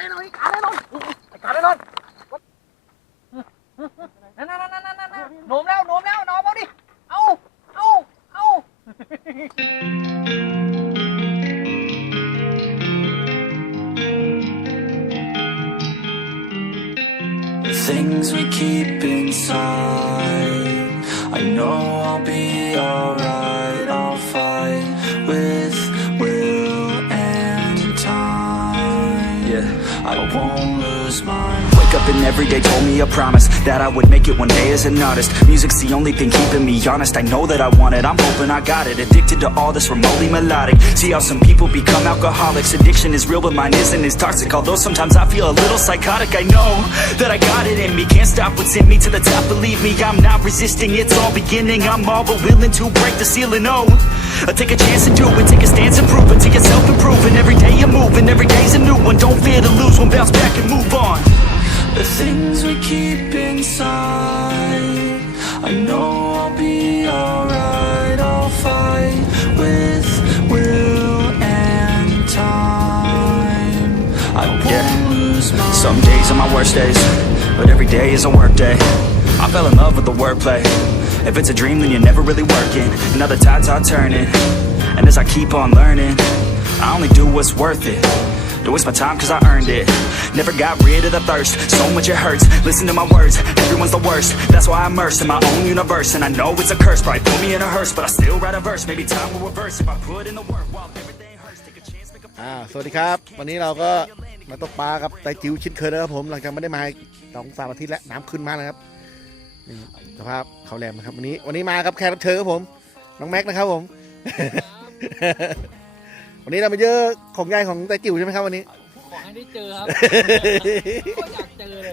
แน่นอนไอ้การแน่นอนไอ้การแน่นอนนั่นนั่นนั่นนั่นนั่นโหนมแล้วโหนมแล้วน้องเอาดิ เอา เอา เอา The things we keep inside. I know and every day told me a promise that I would make it one day as an artist. Music's the only thing keeping me honest. I know that I want it. I'm hoping I got it. Addicted to all this remotely melodic. See how some people become alcoholics. Addiction is real, but mine isn't as toxic. Although sometimes I feel a little psychotic. I know that I got it in me. Can't stop what's in me to the top. Believe me, I'm not resisting. It's all beginning. I'm all but willing to break the ceiling. Oh, I take a chance and do it. Take a stance and prove it to yourself. Improving every day you're moving. Every day's a new one. Don't fear to lose one. Bounce back and move on. The things we keep inside. I know I'll be alright. I'll fight with will and time. I won't lose my. Some days are my worst days, but every day is a work day. I fell in love with the wordplay. If it's a dream, then you're never really working. Another tides are turning. And as I keep on learning, I only do what's worth it. Don't waste my time cause I earned it Never got rid of the thirst, so much it hurts Listen to my words, everyone's the worst That's why I'm immersed in my own universe And I know it's a curse, probably put me in a hearse But I still write a verse, maybe time will reverse If I put in the work while everything hurts Take a chance, make a อ่า สวัสดีครับ วันนี้เราก็มาตกปลากับไตจิ๋วชิ้นเคยนะครับผม หลังจากไม่ได้มาสองสามอาทิตย์แล้วน้ำขึ้นมากนะครับนี่สภาพเขาแหลมนะครับวันนี้ วันนี้มากับแขกรับเชิญครับผม น้องแม็กนะครับผม วันนี้เรามาเยอะของใหญ่ของไตจิ๋วใช่ไหมครับวันนี้ ขอให้ได้เจอครับ ก็อยากเจอเลย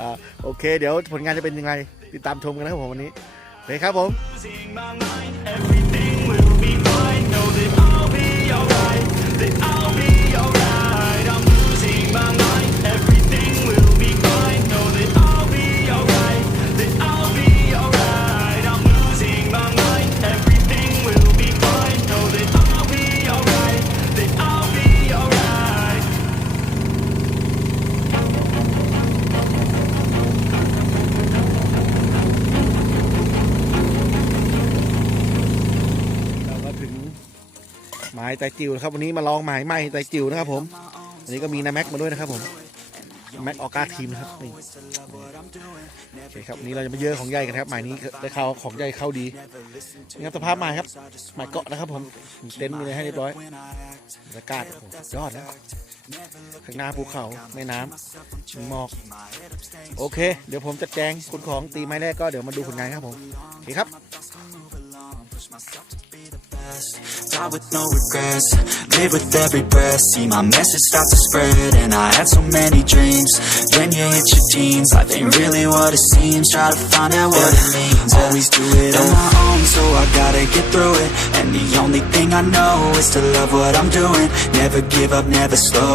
อ่าโอเค เดี๋ยวผลงานจะเป็นยังไง ติดตามชมกันนะครับผมวันนี้โอเคครับผม losing my mind Everything will be fine Know that I'll be alright That I'll be หมายไตจิ๋วนะครับวันนี้มาลองหมายใหม่ไตจิ๋วนะครับผมอันนี้ก็มีนาแม็กมาด้วยนะครับผมแม็กออก้าทีมนะครับนี่โอเคครับวันนี้เราจะมาเยอะของใหญ่กันครับหมายนี้ได้ข่าวของใหญ่เข้าดีนี่ครับสภาพหมายครับหมายเกาะนะครับผมเต็นท์มีอะไรให้เรียบร้อยบรรยากาศโอ้ยอดนะ ข้างหน้าภูเขาแม่น้ำมีหมอกโอเค เดี๋ยวผมจัดแจงคุณของตีไม้แรกก็เดี๋ยวมาดูผลงานครับผมโอเคครับ Die with no regrets, live with every breath. See my message start to spread, and I had so many dreams. Then you hit your teens, life ain't really what it seems. Try to find out what it means. Always do it on my own, so I gotta get through it. And the only thing I know is to love what I'm doing. Never give up, never slow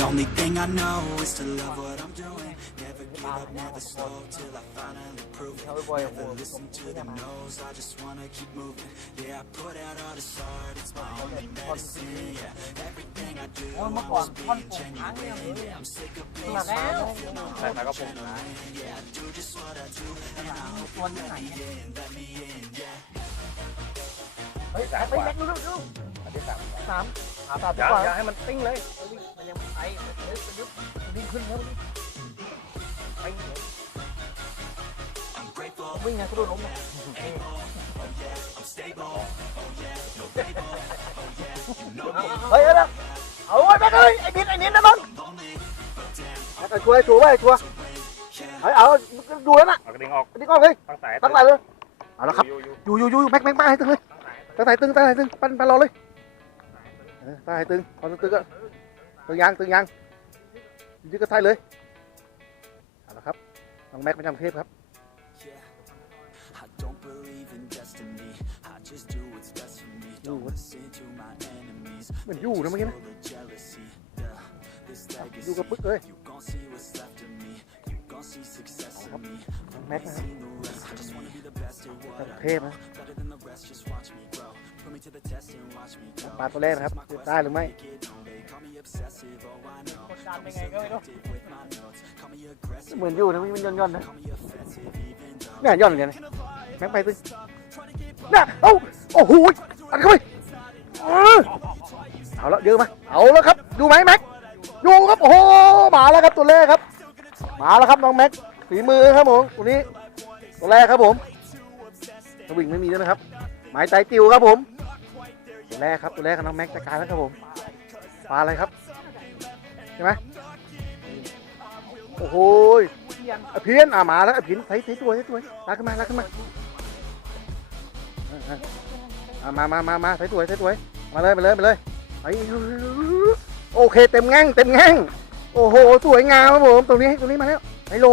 the only thing I know is to love what I'm doing. Never give up, never slow till I finally prove it. เขาไปบ่อยโอ้โห Listen to the no's, I just wanna keep moving. Yeah, I put out all this art, it's my only medicine. Yeah, everything I do โอ้ยเมื่อก่อนท่อนผมค้างเนี่ยเลย I'm sick of หนักแล้วใส่ไปก็ผมนะตัวนี้ไหนเฮ้ยไปแม็กดูดูดูอันที่สามสามหาสามอย่าก่อนอย่าให้มันติ้งเลยมันยัง ไปเฮ้ยยุบวิ่งขึ้นแล้วไปวิ่งไงก็โดนล้มเนี่ยเฮ้ยเดี๋ยวเอาไว้แม็กเลยไอ้นิดไอ้นิดนะนนท์ไอ้ชัวไอ้ชัวไอ้ชัวเฮ้ยเอาดูแล้วนะกระดิ่งออกอันนี้ก็เลยตั้งสายตั้งแต่เลยเอาละครับอยู่อยู่อยู่แม็กแม็กมาให้ตึงเลยตั้งแต่ตึงตั้งแต่ตึงปั้นปั้นรอเลยตั้งแต่ตึงพอตึงตึงก็ ตึงยางตึงยางยืดกระไทเลยเอาละครับน้องแม็กประจำเทพครับ I don't believe in destiny. I just do what's best for me. Don't listen to my enemies. เหมือนอยู่นะเมื่อกี้นะ Full of jealousy. Yeah, this อยู่กับ legacy. ปึ๊กเลย You gon' see what's left of me. You gon' see success in me. น้องแม็กนะครับ Seen the rest. I just wanna be the best at what ประจำ I เทพนะ better than the rest. Just watch me grow. Put me to the test and watch me grow. ปลาตัวแรกนะครับได้หรือไม่ กดดันยังไงก็ไม่รู้ Active with my notes. Call me aggressive. เหมือนอยู่นะมันย่อนย่อนๆนะ Call me offensive even though. เนี่ยย่อนเหมือนกันนะแม็กไปตึงเนี่ยเอ้าโอ้โหอัดเข้าไปเออเอาละเยอะมาเอาแล้วครับ ดูไหมแม็กอยู่ครับโอ้โหมาแล้วครับตัวแรกครับ มาแล้วครับน้องแม็กฝีมือครับผมตัวนี้ตัวแรกครับผมสวิงไม่มีด้วยนะครับ หมายใจติวครับผมตัวแรกครับตัวแรกกับน้องแม็กจัดการแล้วครับผม ปลาอะไรครับใช่ไหมโอ้โหไอ้เพี้ยนอะมาแล้วไอ้เพี้ยนใส่ใส่ตัวใส่ตัวลากขึ้นมาลากขึ้นมาเออเอออะมามามามาใส่ตัวใส่ตัวมาเลยมาเลยมาเลยไปโอเคเต็มแง่งเต็มแง่งโอ้โหสวยงามครับผมตรงนี้ตรงนี้มาแล้วไอโล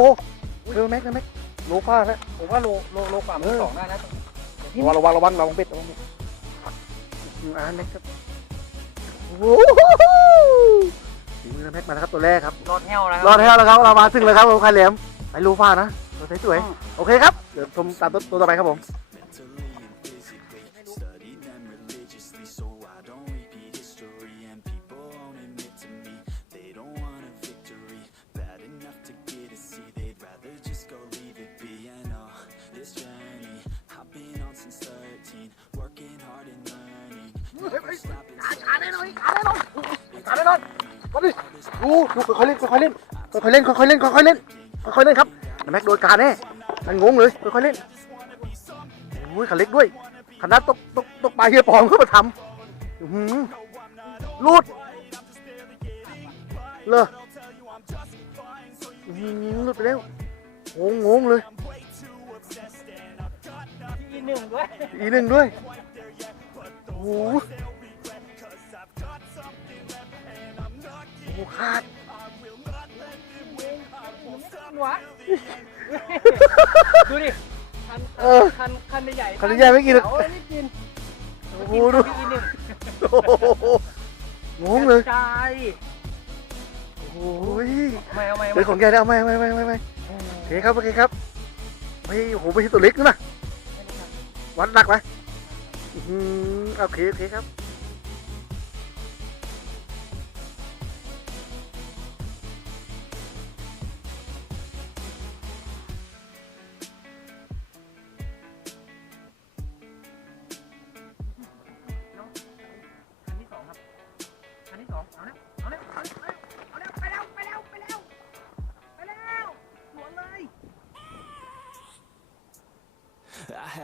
เร็วแม็กนะแม็กโลฟ้าแล้วผมว่าโลโลโลกว่ามือสองได้นะระวังระวังระวังระวังเบ็ดระวังเบ็ดอืมอ่าแม็กครับ โอ้โหถึงมือแม็กมาแล้วครับตัวแรกครับรอดแห้วนะรอดแล้วครับเรามาถึงแล้วครับผมใครเหลมไปลูฟ้านะตัวสวยๆโอเคครับเดี๋ยวชมตามตัวตัวต่อไปครับผม มาดิดูดูค่อยๆเล่นค่อยๆเล่นค่อยๆเล่นค่อยๆเล่นค่อยๆเล่นค่อยๆเล่นครับแม็กโดนการแน่มันงงเลยค่อยๆเล่นโอ้ยขาเล็กด้วยขนาดตกตกตกปลาเฮียปองเข้ามาทำอื้อหือลูดเลยอื้อหือหลุดไปแล้วงงงงเลยอีหนึ่งด้วยอีกหนึ่งด้วยโอ้ หโอ้โหขาดหัวดูดิคันเออ คันคันใหญ่คันใหญ่ไม่กินหรอกเอาไม่กินโอ้โหดูอีหนึ่งโอ้โหงงเลยใจโอ้ยไม่เอาไม่เดี๋ยวของแกได้เอาไม่ไม่ไม่ไม่ไม่โอเคครับโอเคครับไม่โอ้โหไม่ใช่ตัวเล็กนะวัดหนักไหมอื้อหือโอเคโอเคครับ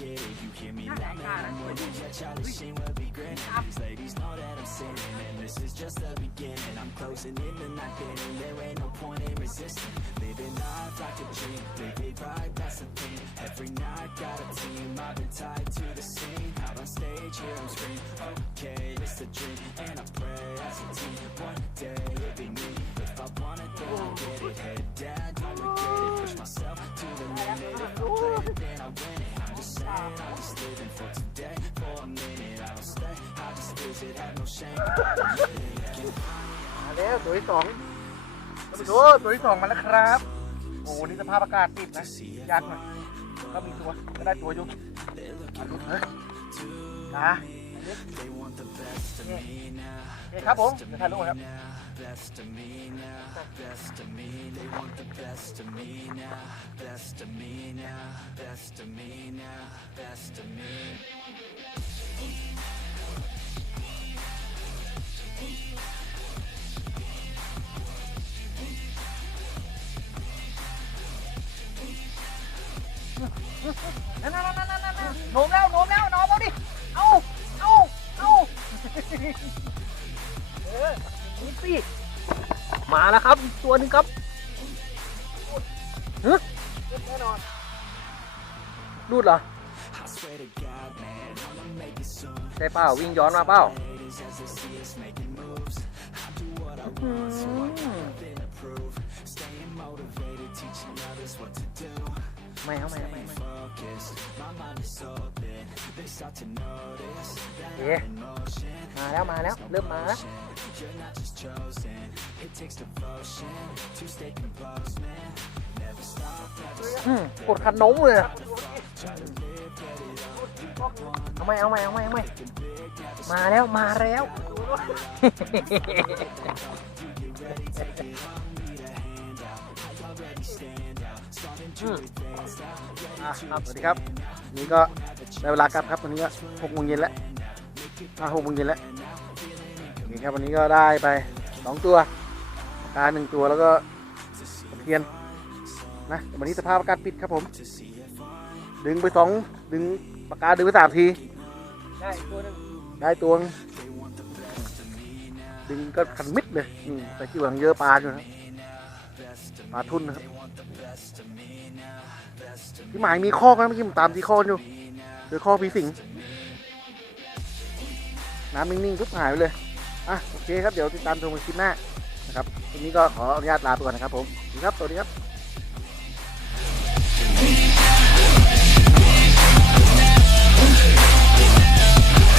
get it. You hear me loud, man, I'm winning. Yeah, Charlie Sheen will be grinning. These ladies know that I'm sinning, and this is just the beginning. I'm closing in the night inning. There ain't no point in resisting. Living life like a dream, live it right, that's the thing. Every night got a team, I've been tied to the scene. Out on stage, hear 'em scream. Okay, it's a dream, มาแล้วตัวที่สองดูตัวที่สองมาแล้วครับ โอ้นี่สภาพอากาศติดนะยากหน่อยก็มีตัวก็ได้ตัวอยู่มาลุ้นเฮ้ยนะนี่นี่ครับผมจะถ่ายรูปก่อนครับ นั่นนั่นนั่นนั่นนั่นโน้มแล้วโน้มแล้วน้องเอาดิ เอาเอาเอาเออนี่สิมาแล้วครับอีกตัวหนึงครับเฮ้ยแน่นอนรูดเหรอใช่เปล่าวิ่งย้อนมาเปล่าไม่เอาไม่เอาไม่ เอ๊ะมาแล้วมาแล้ว เริ่มมาแล้วอืมกดขันนมเลยอะเอาไหมเอาไหมเอาไหมเอาไหมมาแล้วมาแล้วอืมอะครับสวัสดีครับ นี่ก็ได้เวลากลับครับวันนี้ก็หกโมงเย็นแล้วอะหกโมงเย็นแล้วนี่ครับวันนี้ก็ได้ไปสองตัวปลาหนึ่งตัวแล้วก็ตะเพียนนะวันนี้สภาพอากาศปิดครับผม ดึงไปสองดึงปากกาดึงไปสามที ได้อีกตัวหนึงได้ตัวงดึงก็ขันมิดเลยนี่แต่ที่หลังเยอะปลาอยู่นะ ปลาทุ่นนะครับที่หมายมีข้อกนะเมื่อกี้ผมตามที่ข้ออยู่เจอข้อผีสิงน้ำนิ่งๆปุ๊บหายไปเลยอะโอเคครับเดี๋ยวติดตามชมกันคลิปหน้านะครับทีนี้ก็ขออนุญาตลาไปก่อนนะครับผมสวัสดีครับสวัสดีครับ